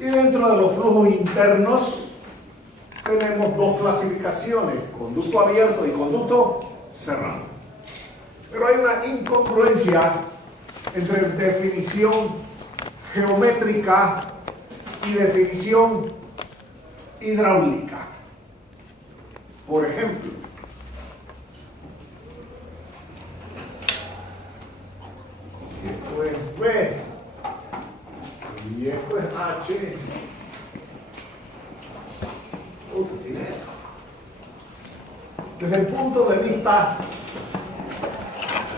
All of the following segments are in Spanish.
Y dentro de los flujos internos tenemos dos clasificaciones, conducto abierto y conducto cerrado. Pero hay una incongruencia entre definición geométrica y definición hidráulica. Por ejemplo, si esto es B y esto es H, tiene esto. Desde el punto de vista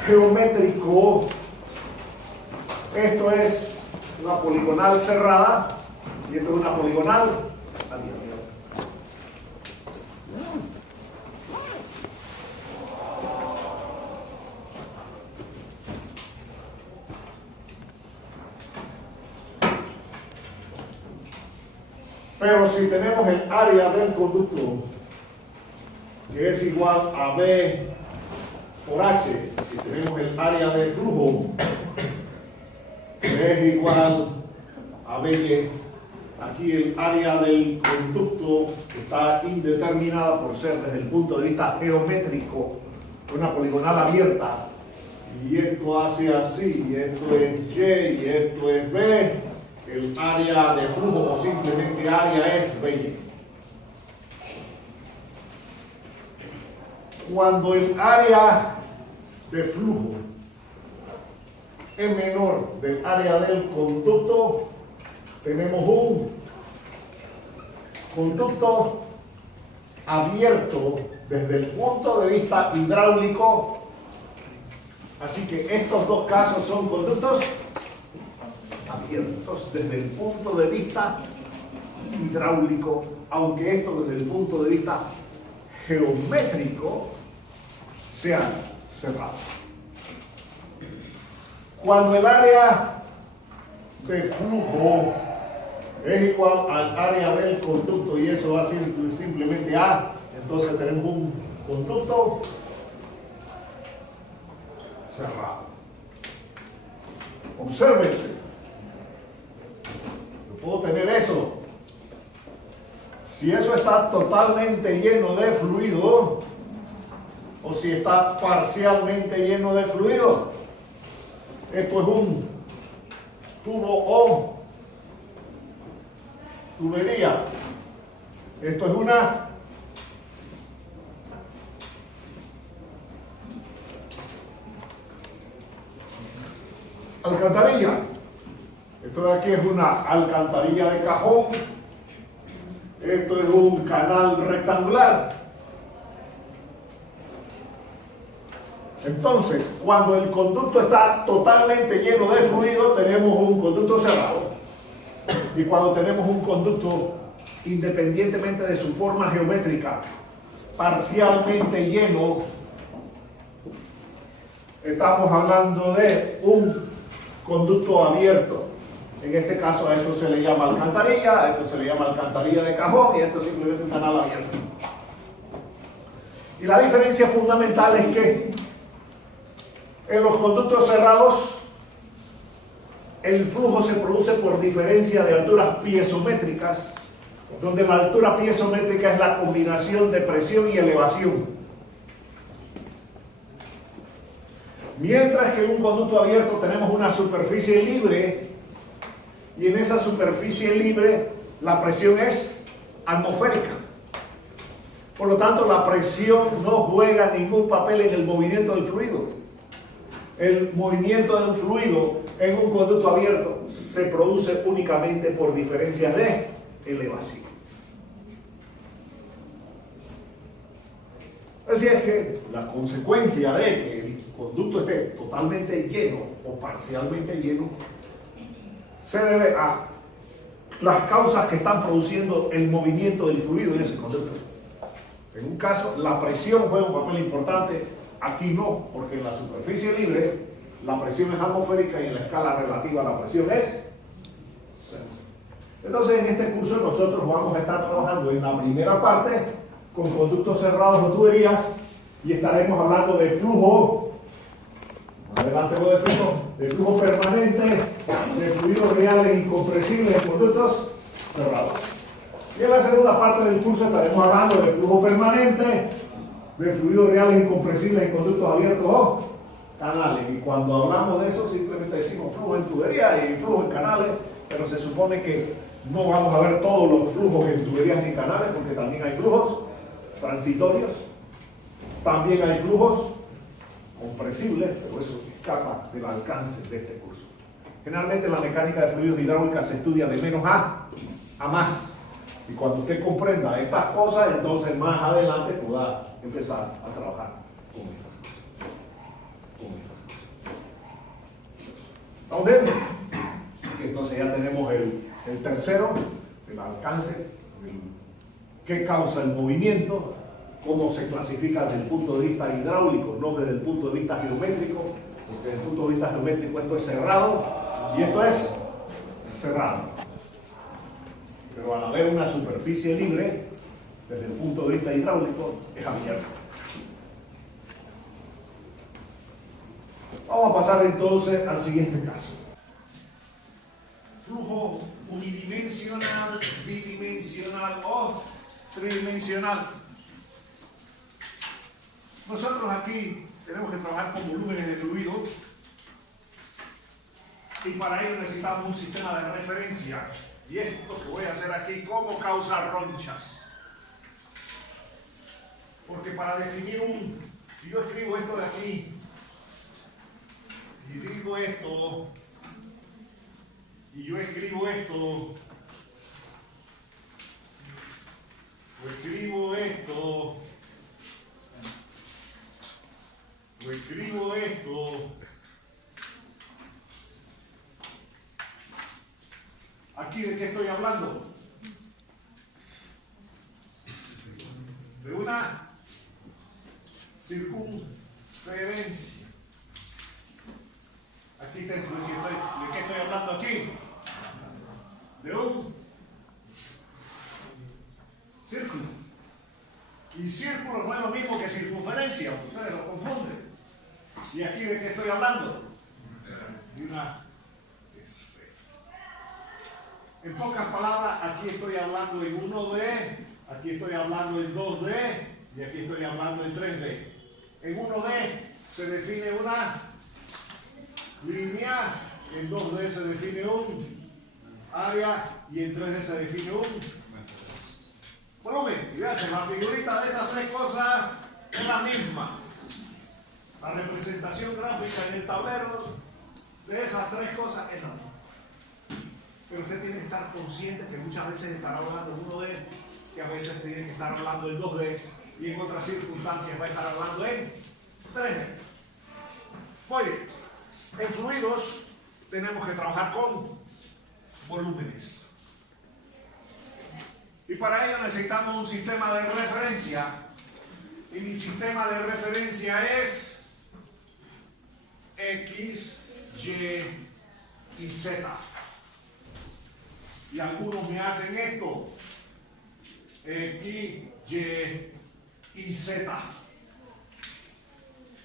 geométrico, esto es una poligonal cerrada y esto es una poligonal abierta. Pero si tenemos el área del conducto, que es igual a B por H, si tenemos el área de flujo, que es igual a BY, aquí el área del conducto está indeterminada por ser desde el punto de vista geométrico una poligonal abierta, y esto hace así, y esto es Y y esto es B. El área de flujo o simplemente área es BY. Cuando el área de flujo es menor del área del conducto, tenemos un conducto abierto desde el punto de vista hidráulico. Así que estos dos casos son conductos abiertos desde el punto de vista hidráulico, aunque esto desde el punto de vista geométrico sea cerrado. Cuando el área de flujo es igual al área del conducto y eso va a ser simplemente A, entonces tenemos un conducto cerrado. Obsérvense. Puedo tener eso. Si eso está totalmente lleno de fluido o si está parcialmente lleno de fluido. Esto es un tubo o tubería. Esto es una alcantarilla. Esto de aquí es una alcantarilla de cajón. Esto es un canal rectangular. Entonces, cuando el conducto está totalmente lleno de fluido, tenemos un conducto cerrado. Y cuando tenemos un conducto, independientemente de su forma geométrica, parcialmente lleno, estamos hablando de un conducto abierto. En este caso a esto se le llama alcantarilla, a esto se le llama alcantarilla de cajón y esto es simplemente un canal abierto. Y la diferencia fundamental es que en los conductos cerrados el flujo se produce por diferencia de alturas piezométricas, donde la altura piezométrica es la combinación de presión y elevación. Mientras que en un conducto abierto tenemos una superficie libre y en esa superficie libre la presión es atmosférica. Por lo tanto, la presión no juega ningún papel en el movimiento del fluido. El movimiento de un fluido en un conducto abierto se produce únicamente por diferencias de elevación. Así es que la consecuencia de que el conducto esté totalmente lleno o parcialmente lleno se debe a las causas que están produciendo el movimiento del fluido en ese conducto. En un caso, la presión juega un papel importante, aquí no, porque en la superficie libre la presión es atmosférica y en la escala relativa la presión es cero. Entonces, en este curso nosotros vamos a estar trabajando en la primera parte con conductos cerrados o tuberías y estaremos hablando de flujo. Adelante de flujo permanente, de fluidos reales y compresibles en conductos cerrado. Y en la segunda parte del curso estaremos hablando de flujo permanente, de fluidos reales incompresibles en conductos abiertos o canales. Y cuando hablamos de eso simplemente decimos flujo en tubería y flujo en canales, pero se supone que no vamos a ver todos los flujos en tuberías ni canales, porque también hay flujos transitorios, también hay flujos compresibles, pero eso escapa del alcance de este curso. Generalmente la mecánica de fluidos hidráulicos se estudia de menos a más. Y cuando usted comprenda estas cosas, entonces más adelante pueda empezar a trabajar con estas cosas. ¿Estamos bien? Entonces ya tenemos el tercero, el alcance, qué causa el movimiento, cómo se clasifica desde el punto de vista hidráulico, no desde el punto de vista geométrico, porque desde el punto de vista geométrico esto es cerrado y esto es cerrado. Pero al haber una superficie libre, desde el punto de vista hidráulico, es abierta. Vamos a pasar entonces al siguiente caso. Flujo unidimensional, bidimensional o tridimensional. Nosotros aquí tenemos que trabajar con volúmenes de fluido y para ello necesitamos un sistema de referencia. Y esto que voy a hacer aquí, ¿cómo causa ronchas? Porque para definir si yo escribo esto de aquí y digo esto, y yo escribo esto, o escribo esto, o escribo esto, ¿aquí de qué estoy hablando? De una circunferencia. Aquí ¿de qué estoy hablando aquí? De un círculo. Y círculo no es lo mismo que circunferencia, ustedes lo confunden. ¿Y aquí de qué estoy hablando? De una esfera. En pocas palabras, aquí estoy hablando en 1D, aquí estoy hablando en 2D y aquí estoy hablando en 3D. En 1D se define una línea, en 2D se define un área y en 3D se define un volumen. Y vean, la figurita de estas tres cosas es la misma. La representación gráfica en el tablero de esas tres cosas es la misma. Pero usted tiene que estar consciente que muchas veces estará hablando en 1D, que a veces tiene que estar hablando en 2D y en otras circunstancias va a estar hablando en 3D. Muy bien. En fluidos tenemos que trabajar con volúmenes. Y para ello necesitamos un sistema de referencia. Y mi sistema de referencia es X, Y y Z. Y algunos me hacen esto. X, Y y Z.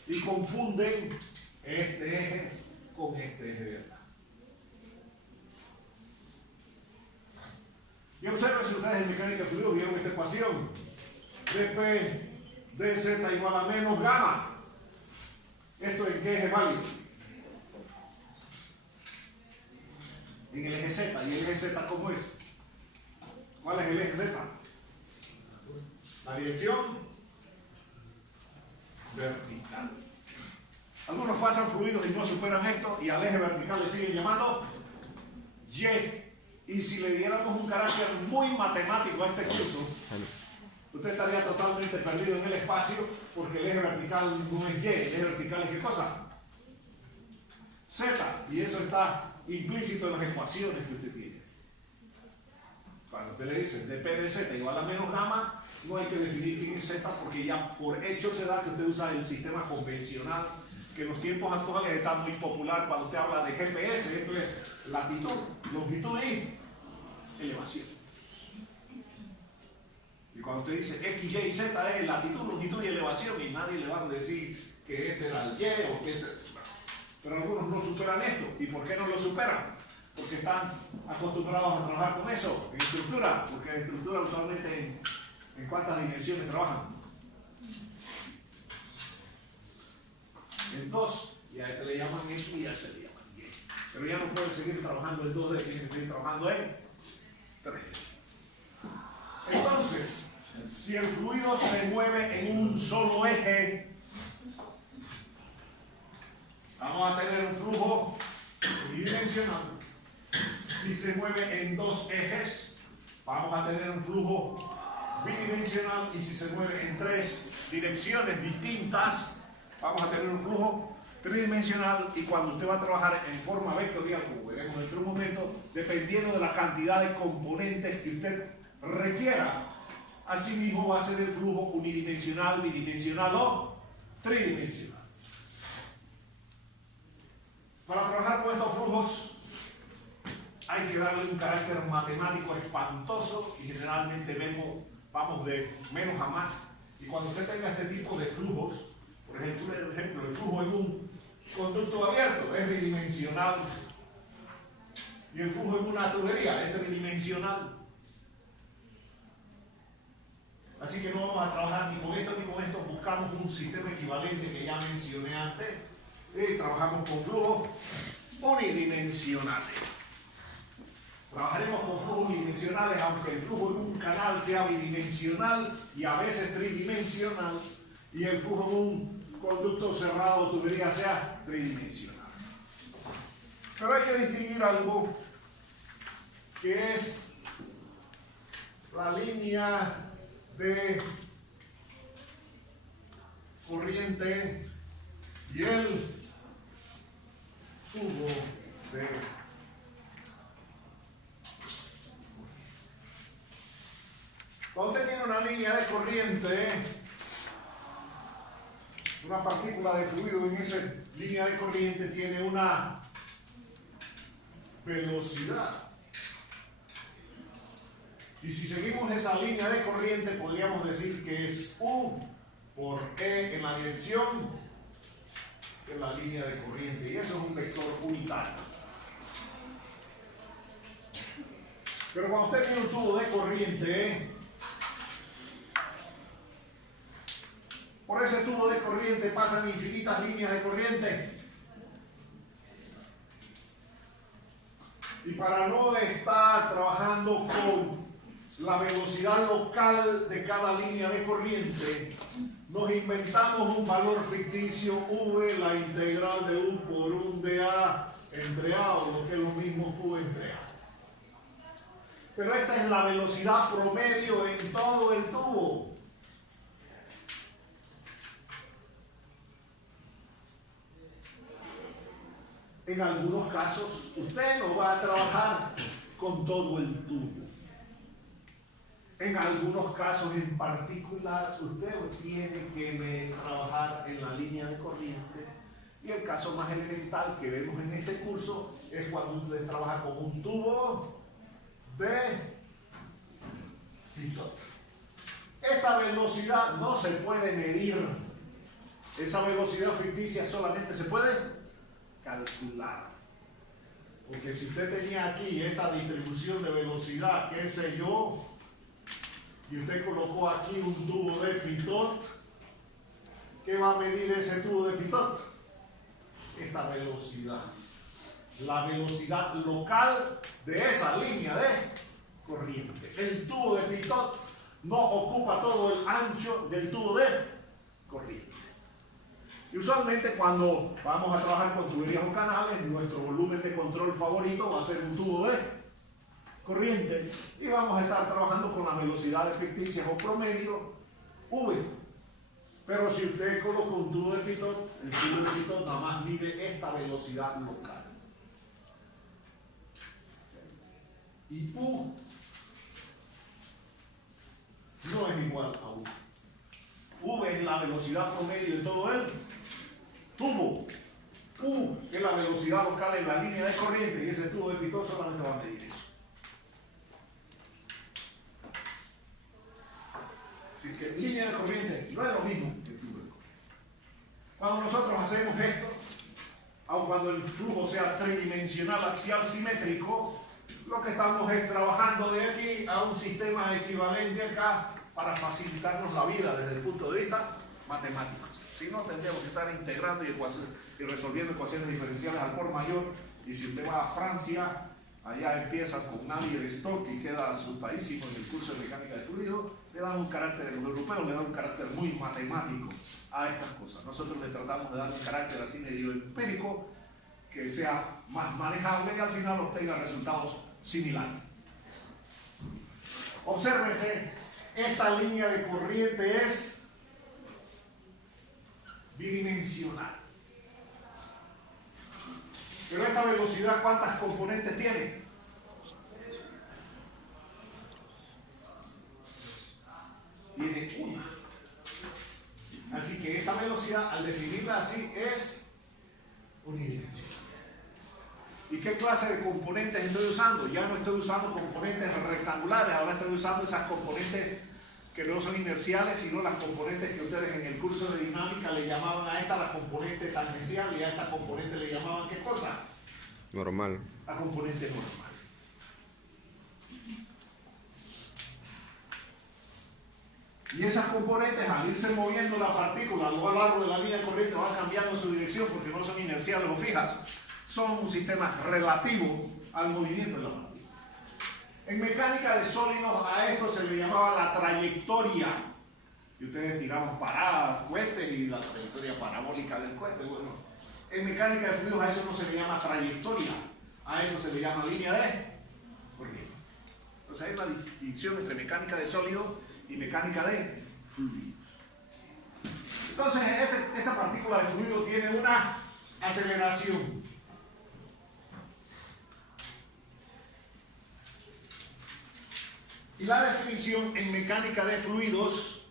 Y confunden este eje con este eje de acá. Y observen si ustedes en mecánica de fluidos vieron esta ecuación. dP dz igual a menos gamma. ¿Esto en qué eje válido? En el eje Z. ¿Y el eje Z cómo es? ¿Cuál es el eje Z? La dirección vertical. Algunos pasan fluidos y no superan esto y al eje vertical le siguen llamando Y. Y si le diéramos un carácter muy matemático a este curso, usted estaría totalmente perdido en el espacio porque el eje vertical no es Y, el eje vertical es ¿qué cosa? Z. Y eso está implícito en las ecuaciones que usted tiene. Cuando usted le dice dP de Z igual a menos gamma, no hay que definir quién es Z porque ya por hecho se da que usted usa el sistema convencional que en los tiempos actuales está muy popular cuando usted habla de GPS. Esto es latitud, longitud y elevación. Y cuando usted dice X, Y y Z es latitud, longitud y elevación y nadie le va a decir que este era el Y o que este... Pero algunos no superan esto. ¿Y por qué no lo superan? porque están acostumbrados a trabajar con eso, en estructura, porque en estructura usualmente en cuántas dimensiones trabajan. En 2, y a este le llaman X y a ese le llaman Y. Pero ya no pueden seguir trabajando en 2D, tienen que seguir trabajando en 3. Entonces, si el fluido se mueve en un solo eje, vamos a tener un flujo unidimensional. Si se mueve en 2 ejes, vamos a tener un flujo bidimensional. Y si se mueve en 3 direcciones distintas, vamos a tener un flujo tridimensional. Y cuando usted va a trabajar en forma vectorial, como veremos dentro de un momento, dependiendo de la cantidad de componentes que usted requiera, asimismo va a ser el flujo unidimensional, bidimensional o tridimensional. Para trabajar con estos flujos hay que darle un carácter matemático espantoso y generalmente vamos de menos a más. Y cuando usted tenga este tipo de flujos, por ejemplo, el flujo en un conducto abierto es bidimensional y el flujo en una tubería es tridimensional. Así que no vamos a trabajar ni con esto ni con esto, buscamos un sistema equivalente que ya mencioné antes y trabajamos con flujos unidimensionales. Trabajaremos con flujos unidimensionales, aunque el flujo en un canal sea bidimensional y a veces tridimensional, y el flujo en un conducto cerrado o tubería sea tridimensional. Pero hay que distinguir algo que es la línea de corriente y el tubo de cuando usted tiene una línea de corriente, una partícula de fluido en esa línea de corriente tiene una velocidad. Y si seguimos esa línea de corriente, podríamos decir que es U por E en la dirección de la línea de corriente. Y eso es un vector unitario. Pero cuando usted tiene un tubo de corriente, por ese tubo de corriente pasan infinitas líneas de corriente. Y para no estar trabajando con la velocidad local de cada línea de corriente, nos inventamos un valor ficticio V, la integral de U por 1 de A entre A, o lo que es lo mismo Q entre A. Pero esta es la velocidad promedio en todo el tubo. En algunos casos, usted no va a trabajar con todo el tubo. En algunos casos en particular, usted tiene que trabajar en la línea de corriente. Y el caso más elemental que vemos en este curso es cuando usted trabaja con un tubo de pitot. Esta velocidad no se puede medir. Esa velocidad ficticia solamente se puede calcular. Porque si usted tenía aquí esta distribución de velocidad, qué sé yo, y usted colocó aquí un tubo de pitot, ¿qué va a medir ese tubo de pitot? Esta velocidad. La velocidad local de esa línea de corriente. El tubo de pitot no ocupa todo el ancho del tubo de corriente. Y usualmente cuando vamos a trabajar con tuberías o canales, nuestro volumen de control favorito va a ser un tubo de corriente y vamos a estar trabajando con las velocidades ficticias o promedio V. Pero si usted coloca un tubo de pitot, el tubo de pitot nada más mide esta velocidad local. Y U no es igual a U. V es la velocidad promedio de todo el tubo. U es la velocidad local en la línea de corriente y ese tubo de pitot solamente va a medir eso. Así que línea de corriente no es lo mismo que tubo de corriente. Cuando nosotros hacemos esto, aun cuando el flujo sea tridimensional, axial, simétrico, lo que estamos es trabajando de aquí a un sistema equivalente acá para facilitarnos la vida desde el punto de vista matemático. Si no, tendríamos que estar integrando y resolviendo ecuaciones diferenciales al por mayor. Y si usted va a Francia, allá empieza con Navier-Stokes y queda asustadísimo en el curso de mecánica de fluidos, le dan un carácter, los europeos le dan un carácter muy matemático a estas cosas. Nosotros le tratamos de dar un carácter así medio empírico, que sea más manejable y al final obtenga resultados similares. Obsérvese, esta línea de corriente es bidimensional. Pero esta velocidad, ¿cuántas componentes tiene? Tiene una. Así que esta velocidad, al definirla así, es unidimensional. ¿Y qué clase de componentes estoy usando? Ya no estoy usando componentes rectangulares, ahora estoy usando esas componentes que no son inerciales, sino las componentes que ustedes en el curso de dinámica le llamaban a esta la componente tangencial y a esta componente le llamaban ¿qué cosa? Normal. La componente normal. Y esas componentes, al irse moviendo la partícula a lo largo de la línea de corriente, van cambiando su dirección porque no son inerciales o fijas. Son un sistema relativo al movimiento de la partícula. En mecánica de sólidos a esto se le llamaba la trayectoria. Y ustedes tiraban paradas, cohetes y la trayectoria parabólica del cohete. Bueno, en mecánica de fluidos a eso no se le llama trayectoria, a eso se le llama línea de corriente. Entonces hay una distinción entre mecánica de sólidos y mecánica de fluidos. Entonces esta partícula de fluido tiene una aceleración. Y la definición en mecánica de fluidos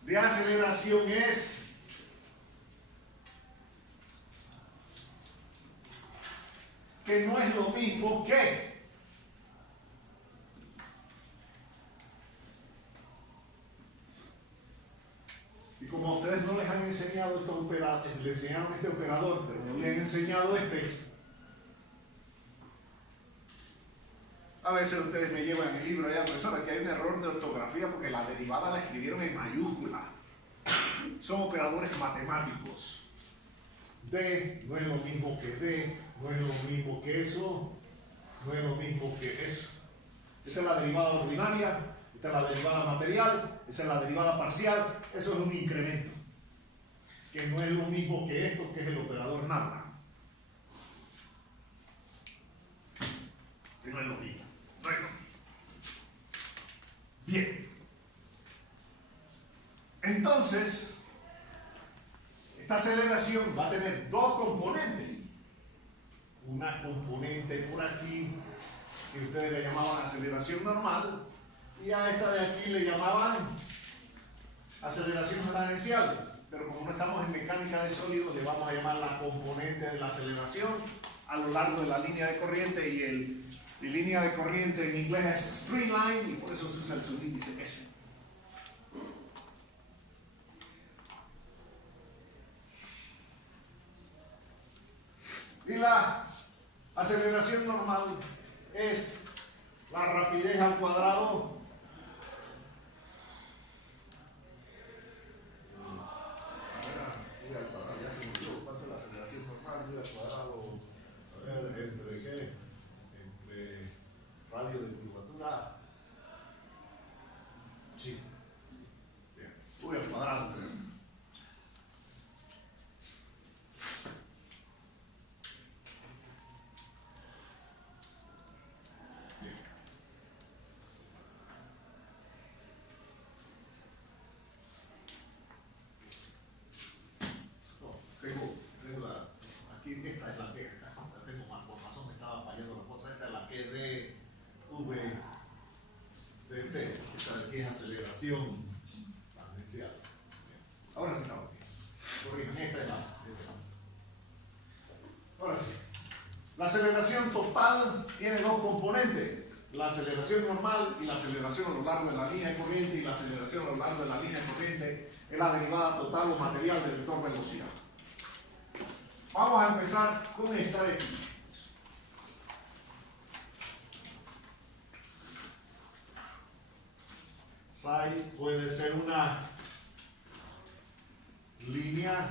de aceleración es que no es lo mismo que y como a ustedes no les han enseñado estos operadores, le enseñaron este operador, pero no les han enseñado este. A veces ustedes me llevan el libro allá, profesora, que hay un error de ortografía porque la derivada la escribieron en mayúscula. Son operadores matemáticos. D no es lo mismo que D, no es lo mismo que eso, no es lo mismo que eso. Esa es la derivada ordinaria, esta es la derivada material, esa es la derivada parcial, eso es un incremento. Que no es lo mismo que esto, que es el operador nada. Que no es lo mismo. No es lo mismo. Bien. Entonces, esta aceleración va a tener dos componentes. Una componente por aquí, que ustedes le llamaban aceleración normal, y a esta de aquí le llamaban aceleración tangencial. Pero como no estamos en mecánica de sólidos, le vamos a llamar la componente de la aceleración a lo largo de la línea de corriente, y línea de corriente en inglés es streamline, y por eso se usa el subíndice S. Y la aceleración normal es la rapidez al cuadrado ya se me olvidó cuánto es la aceleración normal, al cuadrado, a ver, ¿entre qué? Entre radio de curvatura. Sí. Bien. Voy al cuadrado. Bien. No, tengo la. Aquí esta es la que la tengo más, por razón me estaba fallando la cosa. Esta es la que es de V de T. Esta de aquí es aceleración tangencial. Ahora sí estamos bien. Corrijan, esta es la. Ahora sí. La aceleración total tiene dos componentes. La aceleración normal y la aceleración a lo largo de la línea de corriente, y la aceleración a lo largo de la línea de corriente es la derivada total o material del vector velocidad. Vamos a empezar con esta de aquí. Psi puede ser una línea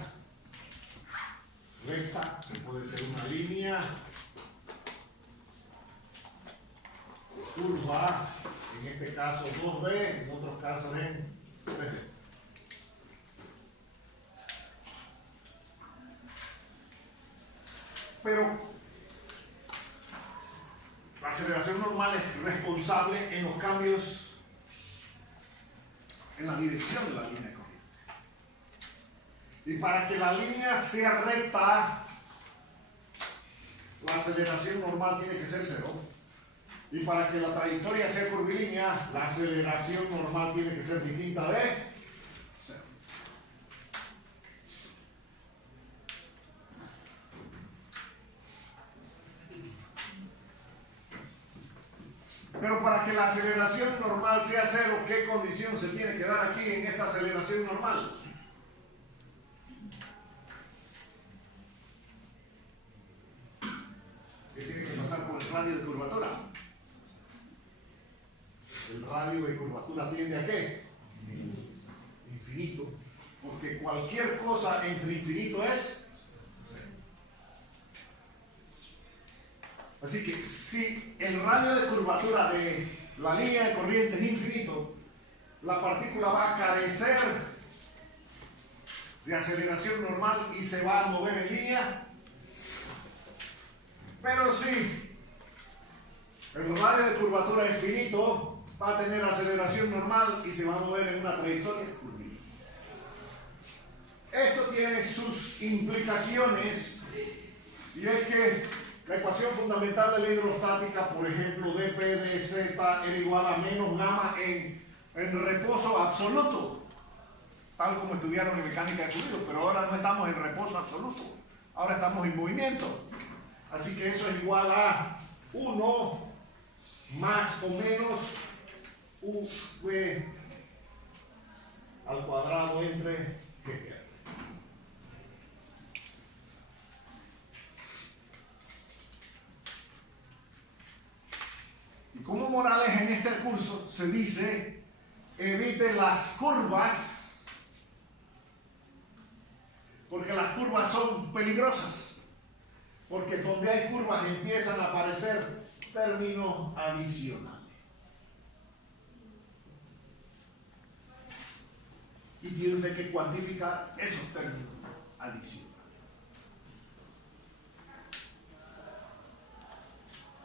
recta, que puede ser una línea curva, en este caso 2D, en otros casos en 3D. Pero la aceleración normal es responsable en los cambios en la dirección de la línea de corriente. Y para que la línea sea recta, la aceleración normal tiene que ser 0. Y para que la trayectoria sea curvilínea, la aceleración normal tiene que ser distinta de 0. Pero para que la aceleración normal sea 0, ¿qué condición se tiene que dar aquí en esta aceleración normal? ¿Qué tiene que pasar con el radio de curvatura? El radio de curvatura tiende ¿a qué? Infinito. Porque cualquier cosa entre infinito es 0. Así que si el radio de curvatura de la línea de corriente es infinito, la partícula va a carecer de aceleración normal y se va a mover en línea. Pero si el radio de curvatura es finito, va a tener aceleración normal y se va a mover en una trayectoria curvilínea. Esto tiene sus implicaciones, y es que la ecuación fundamental de la hidrostática, por ejemplo, dP de z era igual a menos gamma en reposo absoluto, tal como estudiaron en mecánica de fluidos, pero ahora no estamos en reposo absoluto, ahora estamos en movimiento. Así que eso es igual a 1 más o menos v al cuadrado entre g. Y como morales en este curso se dice, evite las curvas, porque las curvas son peligrosas. Porque donde hay curvas empiezan a aparecer términos adicionales. Y tiene usted que cuantificar esos términos adicionales.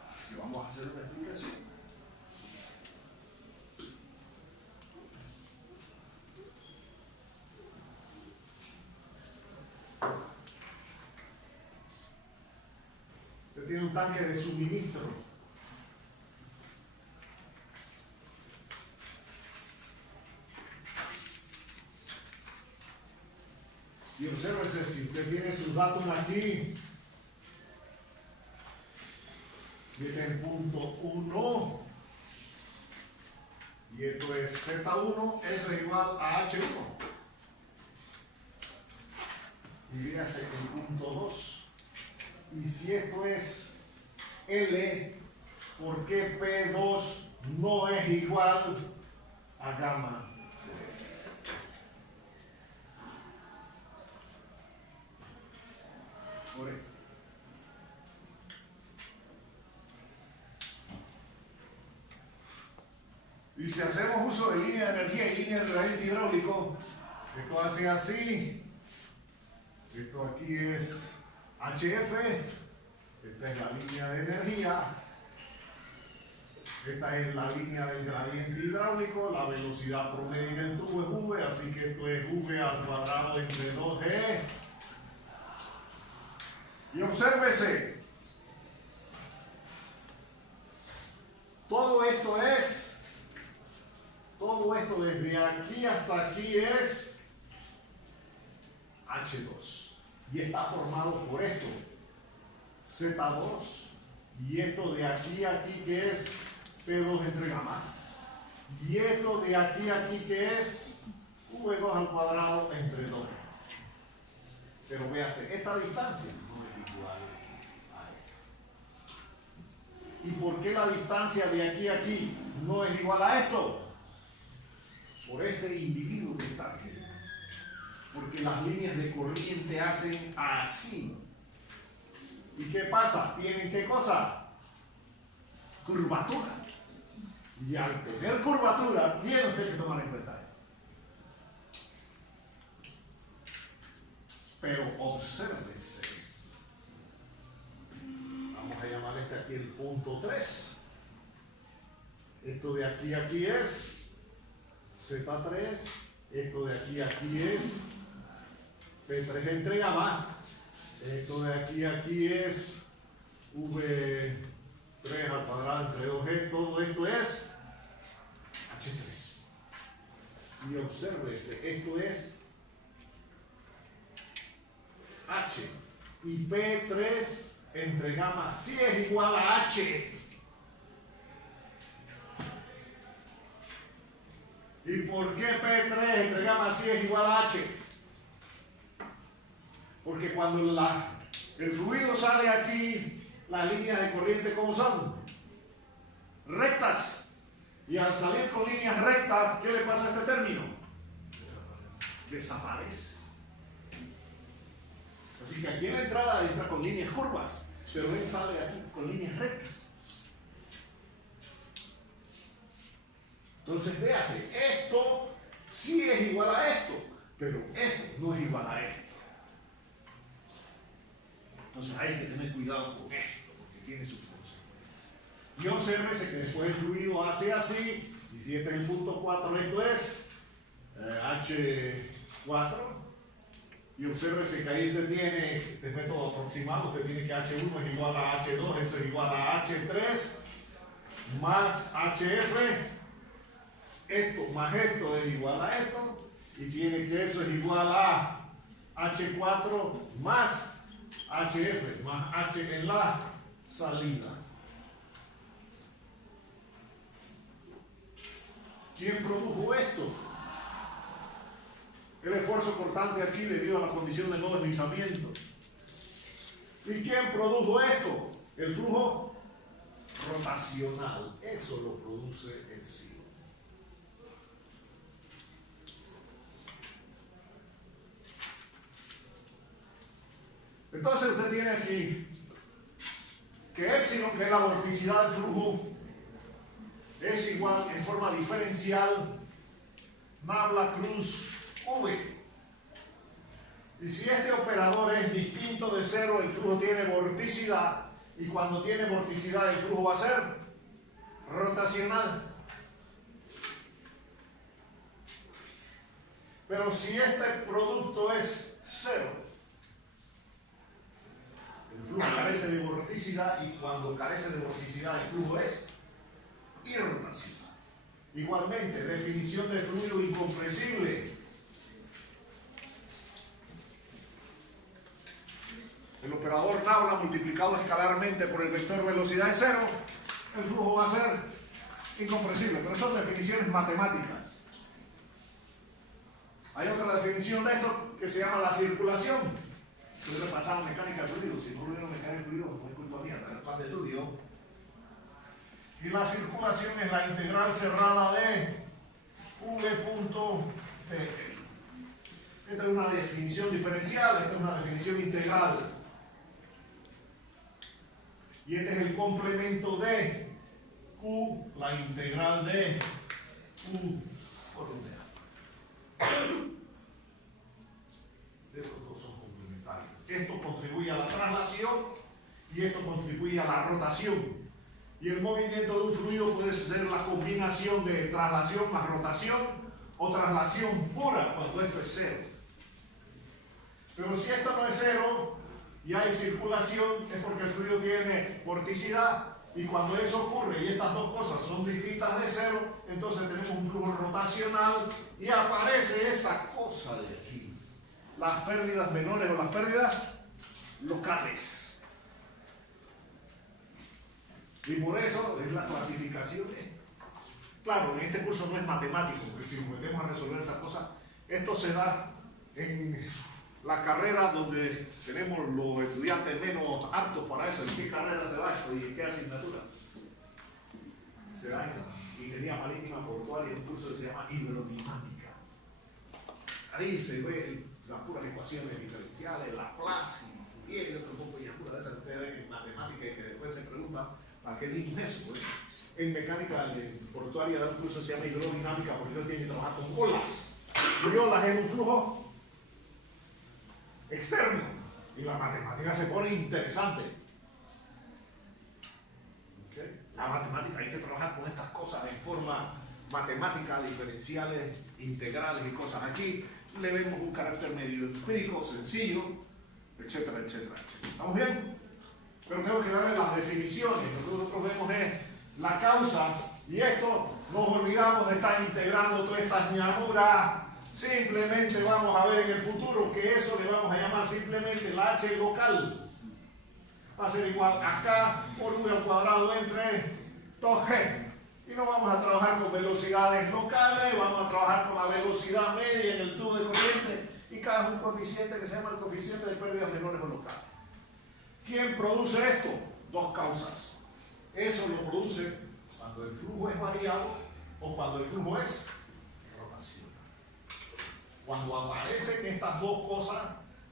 Así que vamos a hacer una explicación. Usted tiene un tanque de suministro. Y obsérvese, si usted tiene sus datos aquí, este es el punto 1, y esto es Z1, eso es igual a H1. Y fíjese el punto 2. Y si esto es L, ¿por qué P2 no es igual a gamma? Por esto. Y si hacemos uso de línea de energía y línea de gradiente hidráulico, esto hace así. Esto aquí es HF, esta es la línea de energía, esta es la línea del gradiente hidráulico, la velocidad promedio en el tubo es V, así que esto es V al cuadrado entre 2G. Y obsérvese, todo esto desde aquí hasta aquí es H2. Y está formado por esto, Z2, y esto de aquí a aquí que es P2 entre gamma, y esto de aquí a aquí que es V2 al cuadrado entre 2. Pero véase, esta distancia igual a esto. ¿Y por qué la distancia de aquí a aquí no es igual a esto? Por este individuo que está aquí. Porque las líneas de corriente hacen así. ¿Y qué pasa? ¿Tienen qué cosa? Curvatura. Y al tener curvatura, tiene usted que tomar en cuenta esto. Pero obsérvese. Vamos a llamar este aquí el punto 3. Esto de aquí a aquí es Z3. Esto de aquí a aquí es P3 entrega más. Esto de aquí a aquí es V3 al cuadrado entre 2G. Todo esto es H3. Y obsérvese, esto es H. Y P3 entre gamma sí es igual a H. ¿Y por qué P3 entre gamma sí es igual a H? Porque cuando el fluido sale aquí, las líneas de corriente, ¿cómo son? Rectas. Y al salir con líneas rectas, ¿qué le pasa a este término? Desaparece. Así que aquí en la entrada entra con líneas curvas, pero él sale aquí con líneas rectas. Entonces, véase, esto sí es igual a esto, pero esto no es igual a esto. Entonces hay que tener cuidado con esto, porque tiene sus cosas. Y obsérvese que después el fluido hace así, y si este es el punto 4, esto es H4. Y obsérvese que ahí usted tiene, este método aproximado, usted tiene que H1 es igual a H2, eso es igual a H3, más HF, esto más esto es igual a esto, y tiene que eso es igual a H4 más HF más H en la salida. ¿Quién produjo esto? El esfuerzo cortante aquí debido a la condición de no deslizamiento. ¿Y quién produjo esto? El flujo rotacional. Eso lo produce el SIO. Entonces usted tiene aquí que epsilon, que es la vorticidad del flujo, es igual en forma diferencial nabla cruz V. Y si este operador es distinto de cero, el flujo tiene vorticidad, y cuando tiene vorticidad el flujo va a ser rotacional. Pero si este producto es cero, el flujo carece de vorticidad, y cuando carece de vorticidad el flujo es irrotacional. Igualmente, definición de fluido incompresible. El operador nabla multiplicado escalarmente por el vector velocidad de cero, el flujo va a ser incompresible. Pero son definiciones matemáticas. Hay otra definición de esto que se llama la circulación. Yo he pasado mecánica de fluidos. Si no vieron mecánica de fluidos, no es culpa mía, está en el plan de estudio. Y la circulación es la integral cerrada de V punto de. Esta es una definición diferencial, esta es una definición integral. Y este es el complemento de Q, la integral de Q por unidad. Estos dos son complementarios. Esto contribuye a la traslación y esto contribuye a la rotación. Y el movimiento de un fluido puede ser la combinación de traslación más rotación o traslación pura cuando esto es cero. Pero si esto no es cero y hay circulación, es porque el fluido tiene vorticidad, y cuando eso ocurre y estas dos cosas son distintas de cero, entonces tenemos un flujo rotacional y aparece esta cosa de aquí. Las pérdidas menores o las pérdidas locales. Y por eso es la clasificación. Claro, en este curso no es matemático, porque si nos metemos a resolver estas cosas, esto se da en la carrera donde tenemos los estudiantes menos aptos para eso. ¿En qué carrera se da esto y en qué asignatura? Se da en Ingeniería Marítima Portuaria, un curso que se llama Hidrodinámica. Ahí se ve las puras ecuaciones diferenciales, Laplace, Fourier y otro poco de pura de esas que ustedes ven en matemáticas y que después se preguntan ¿para qué dimos eso? En mecánica portuaria da un curso que se llama Hidrodinámica porque ellos tienen que trabajar con olas. Y olas en un flujo externo. Y la matemática se pone interesante. ¿Okay? La matemática hay que trabajar con estas cosas en forma matemática, diferenciales, integrales y cosas. Aquí le vemos un carácter medio empírico, sencillo, etcétera, etcétera, etcétera. ¿Estamos bien? Pero tengo que darle las definiciones. Lo que nosotros vemos es la causa, y esto nos olvidamos de estar integrando todas estas ñamuras. Simplemente vamos a ver en el futuro que eso le vamos a llamar simplemente la H local. Va a ser igual acá por V al cuadrado entre 2G. Y no vamos a trabajar con velocidades locales, vamos a trabajar con la velocidad media en el tubo de corriente y cada un coeficiente que se llama el coeficiente de pérdidas menores o locales. ¿Quién produce esto? Dos causas. Eso lo produce cuando el flujo es variado o cuando el flujo es rotacional. Cuando aparecen estas dos cosas,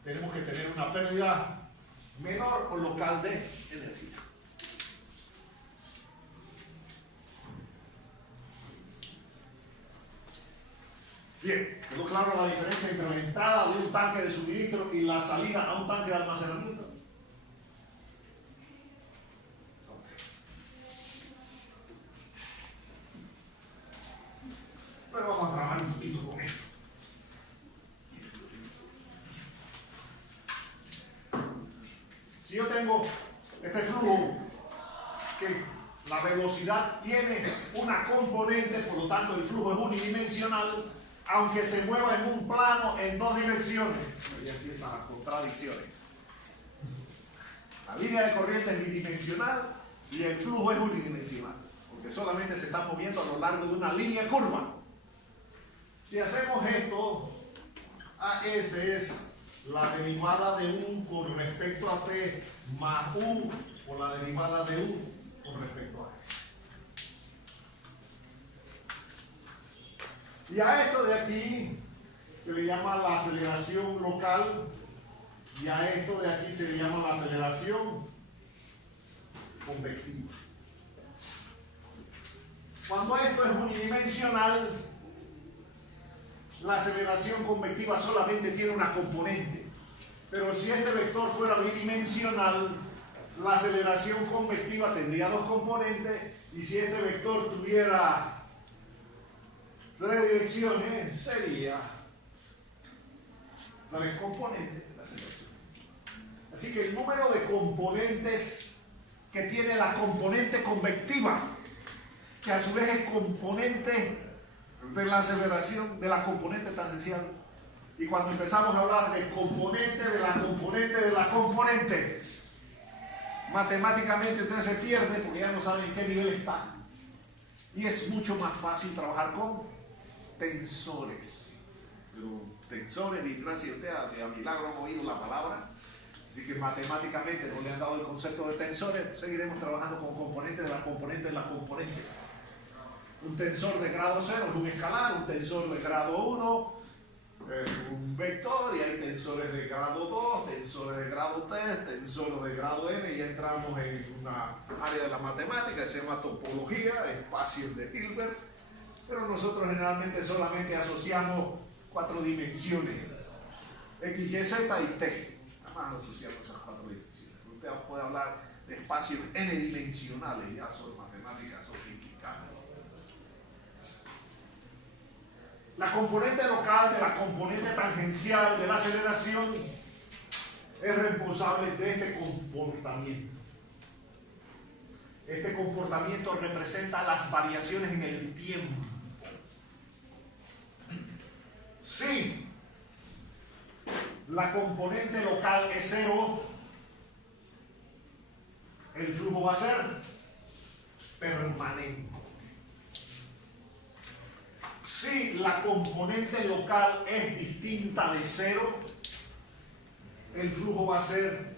tenemos que tener una pérdida menor o local de energía. Bien, ¿quedó claro la diferencia entre la entrada de un tanque de suministro y la salida a un tanque de almacenamiento? Pero vamos a trabajar un poquito con esto. Si yo tengo este flujo que la velocidad tiene una componente, por lo tanto el flujo es unidimensional, aunque se mueva en un plano en dos direcciones. Ahí empiezan las contradicciones. La línea de corriente es bidimensional y el flujo es unidimensional, porque solamente se está moviendo a lo largo de una línea curva. Si hacemos esto, AS es la derivada de 1 con respecto a T más 1 por la derivada de 1 con respecto a S. Y a esto de aquí se le llama la aceleración local y a esto de aquí se le llama la aceleración convectiva. Cuando esto es unidimensional, la aceleración convectiva solamente tiene una componente. Pero si este vector fuera bidimensional, la aceleración convectiva tendría dos componentes, y si este vector tuviera tres direcciones, sería tres componentes de la aceleración. Así que el número de componentes que tiene la componente convectiva, que a su vez es componente de la aceleración de la componente tangencial, y cuando empezamos a hablar del componente de la componente de la componente, matemáticamente ustedes se pierden porque ya no saben en qué nivel está, y es mucho más fácil trabajar con tensores. Pero tensores, ni gracias a usted, a milagro han oído la palabra, así que matemáticamente no le han dado el concepto de tensores. Seguiremos trabajando con componentes de la componente de la componente. Un tensor de grado 0 es un escalar, un tensor de grado 1 un vector, y hay tensores de grado 2, tensores de grado 3, tensores de grado n, y entramos en una área de la matemática que se llama topología, espacios de Hilbert, pero nosotros generalmente solamente asociamos 4 dimensiones, x, y, z y t, nada más asociamos esas 4 dimensiones. Usted puede hablar de espacios n dimensionales, ya son matemáticas sofisticadas. La componente local de la componente tangencial de la aceleración es responsable de este comportamiento. Este comportamiento representa las variaciones en el tiempo. Si la componente local es 0, el flujo va a ser permanente. Si la componente local es distinta de 0, el flujo va a ser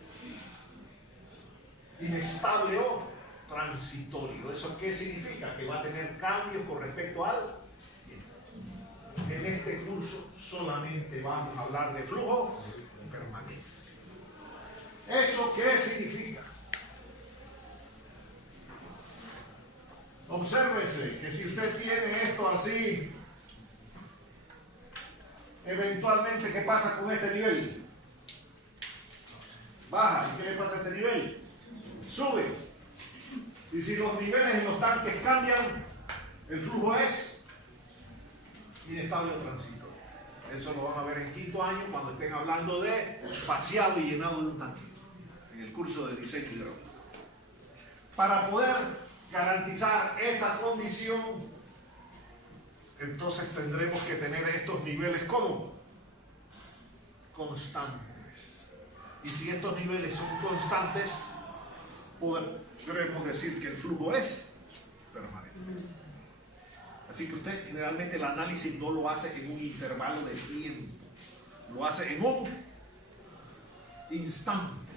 inestable o transitorio. ¿Eso qué significa? Que va a tener cambios con respecto al tiempo. En este curso solamente vamos a hablar de flujo permanente. ¿Eso qué significa? Obsérvese que si usted tiene esto así, eventualmente, ¿qué pasa con este nivel? Baja. ¿Y qué le pasa a este nivel? Sube. Y si los niveles en los tanques cambian, el flujo es inestable o transitorio. Eso lo van a ver en quinto año cuando estén hablando de vaciado y llenado de un tanque, en el curso de diseño hidráulico. Para poder garantizar esta condición, entonces tendremos que tener estos niveles como constantes. Y si estos niveles son constantes, podremos decir que el flujo es permanente. Así que usted generalmente el análisis no lo hace en un intervalo de tiempo, lo hace en un instante.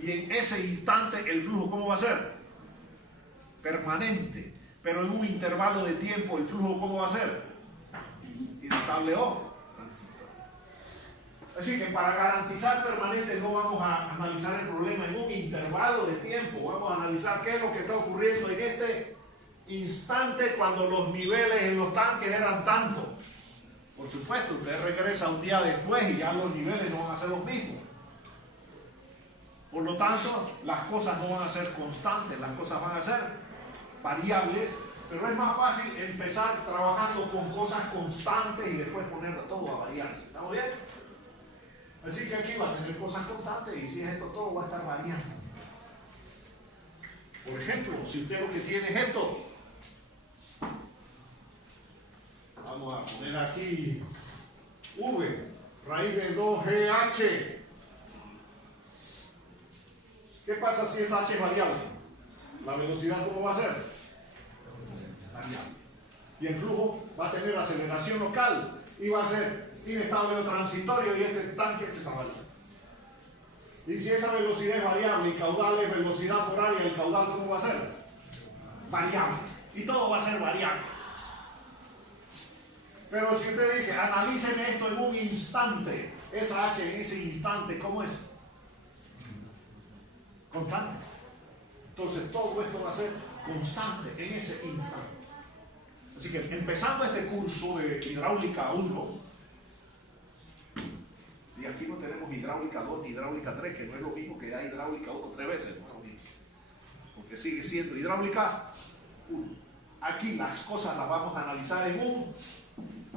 Y en ese instante el flujo, ¿cómo va a ser? Permanente. Pero en un intervalo de tiempo el flujo, ¿cómo va a ser? Inestable o transitorio. Así que para garantizar permanente no vamos a analizar el problema en un intervalo de tiempo. Vamos a analizar qué es lo que está ocurriendo en este instante cuando los niveles en los tanques eran tantos. Por supuesto, usted regresa un día después y ya los niveles no van a ser los mismos. Por lo tanto, las cosas no van a ser constantes, las cosas van a ser variables, pero es más fácil empezar trabajando con cosas constantes y después ponerlo todo a variarse. ¿Estamos bien? Así que aquí va a tener cosas constantes y si es esto todo va a estar variando. Por ejemplo, si usted lo que tiene es esto, vamos a poner aquí V, raíz de 2GH. ¿Qué pasa si esa H es variable? La velocidad, ¿cómo va a ser? Variable. Y el flujo va a tener aceleración local y va a ser inestable o transitorio y este tanque se está variando. Y si esa velocidad es variable y caudal es velocidad por área, el caudal, ¿cómo va a ser? Variable. Y todo va a ser variable. Pero si usted dice, analíceme esto en un instante, esa H en ese instante, ¿cómo es? Constante. Entonces todo esto va a ser constante en ese instante. Así que empezando este curso de hidráulica 1, y aquí no tenemos hidráulica 2 ni hidráulica 3, que no es lo mismo que da hidráulica 1 3 veces, no es lo mismo, porque sigue siendo hidráulica 1. Aquí las cosas las vamos a analizar en un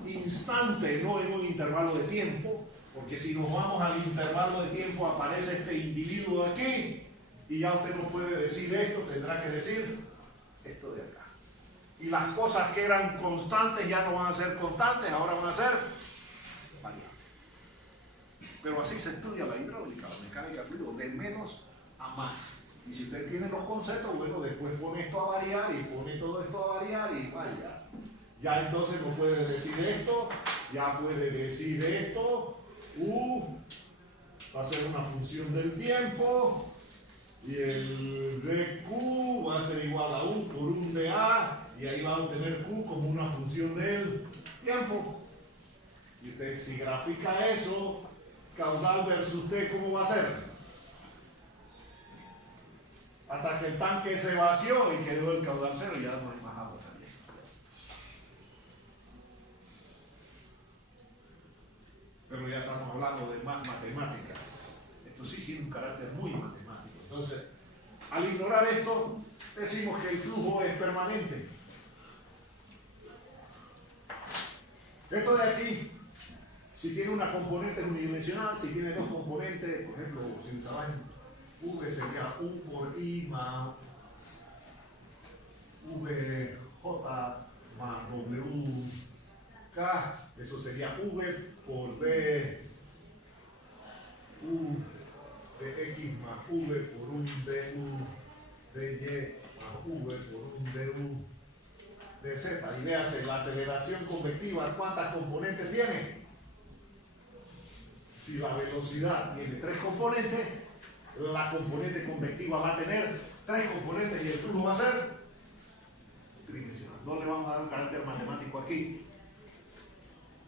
instante, no en un intervalo de tiempo, porque si nos vamos al intervalo de tiempo aparece este individuo de aquí y ya usted no puede decir esto, tendrá que decir esto de acá. Y las cosas que eran constantes ya no van a ser constantes, ahora van a ser variables. Pero así se estudia la hidráulica, la mecánica de fluidos, de menos a más. Y si usted tiene los conceptos, bueno, después pone esto a variar y pone todo esto a variar y vaya. Ya entonces no puede decir esto, ya puede decir esto, va a ser una función del tiempo, y el dq va a ser igual a 1 por 1 de A, y ahí va a obtener Q como una función del tiempo. Y usted si grafica eso, caudal versus T, ¿cómo va a ser? Hasta que el tanque se vació y quedó el caudal cero y ya no hay más agua saliendo. Pero ya estamos hablando de más matemática. Esto sí tiene un carácter muy matemático. Entonces, al ignorar esto, decimos que el flujo es permanente. Esto de aquí, si tiene una componente unidimensional, si tiene dos componentes, por ejemplo, si usaba V sería U por I más VJ más WK, eso sería V por D, U de X más V por un DU de Y más V por un DU de Z. Y véase, la aceleración convectiva, ¿cuántas componentes tiene? Si la velocidad tiene 3 componentes, la componente convectiva va a tener 3 componentes y el flujo va a ser tridimensional. No le vamos a dar un carácter matemático aquí,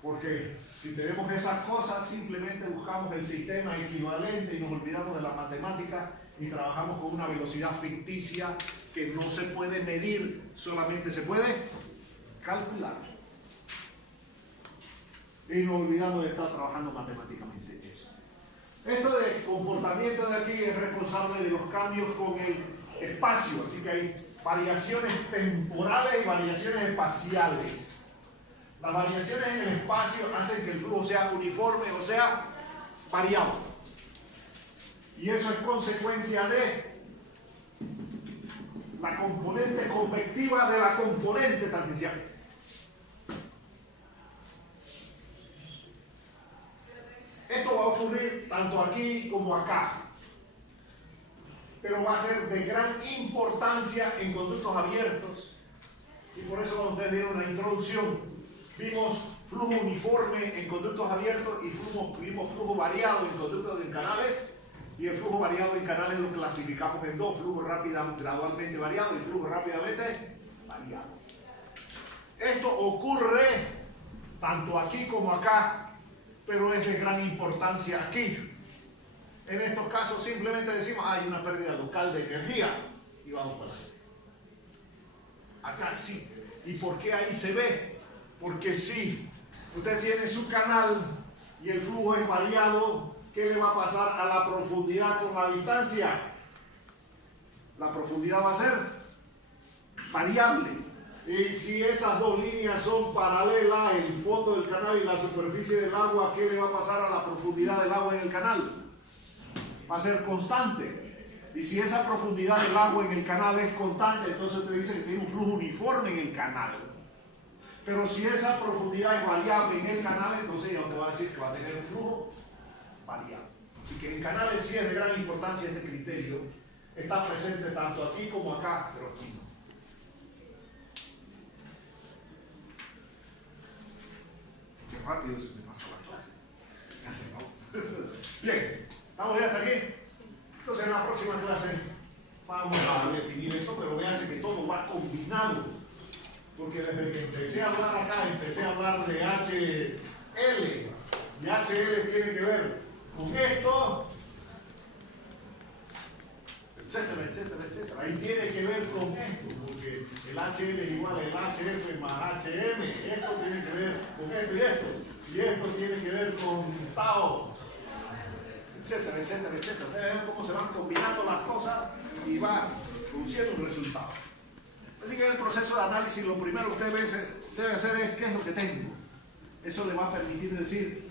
porque si tenemos esas cosas, simplemente buscamos el sistema equivalente y nos olvidamos de la matemática y trabajamos con una velocidad ficticia que no se puede medir, solamente se puede calcular. Y nos olvidamos de estar trabajando matemáticamente eso. Esto de comportamiento de aquí es responsable de los cambios con el espacio, así que hay variaciones temporales y variaciones espaciales. Las variaciones en el espacio hacen que el flujo sea uniforme, o sea, variable. Y eso es consecuencia de la componente convectiva de la componente tangencial. Esto va a ocurrir tanto aquí como acá, pero va a ser de gran importancia en conductos abiertos. Y por eso cuando ustedes vieron la introducción, vimos flujo uniforme en conductos abiertos y vimos flujo variado en conductos en canales. Y el flujo variado en canales lo clasificamos en dos: flujo gradualmente variado y flujo rápidamente variado. Esto ocurre tanto aquí como acá, pero es de gran importancia aquí. En estos casos simplemente decimos, hay una pérdida local de energía y vamos para allá. Acá sí. ¿Y por qué ahí se ve? Porque si usted tiene su canal y el flujo es variado, ¿qué le va a pasar a la profundidad con la distancia? La profundidad va a ser variable. Y si esas dos líneas son paralelas, el fondo del canal y la superficie del agua, ¿qué le va a pasar a la profundidad del agua en el canal? Va a ser constante. Y si esa profundidad del agua en el canal es constante, entonces te dice que tiene un flujo uniforme en el canal. Pero si esa profundidad es variable en el canal, entonces ya te va a decir que va a tener un flujo variable. Así que en canales sí es de gran importancia este criterio. Está presente tanto aquí como acá, pero aquí no. Qué rápido se me pasa la clase. Ya se acabó. Bien, ¿estamos bien hasta aquí? Entonces en la próxima clase vamos a definir esto, pero véanse que todo va combinado. Porque desde que empecé a hablar acá, empecé a hablar de HL. Y HL tiene que ver con esto, etcétera, etcétera, etcétera. Ahí tiene que ver con esto, porque el HL es igual al HF más HM. Esto tiene que ver con esto y esto. Y esto tiene que ver con tau, etcétera, etcétera, etcétera. Ustedes ven cómo se van combinando las cosas y va produciendo un resultado. Así que en el proceso de análisis lo primero que usted debe hacer es ¿qué es lo que tengo? Eso le va a permitir decir,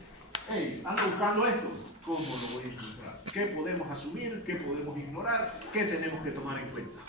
hey, ando buscando esto, ¿cómo lo voy a encontrar? ¿Qué podemos asumir? ¿Qué podemos ignorar? ¿Qué tenemos que tomar en cuenta?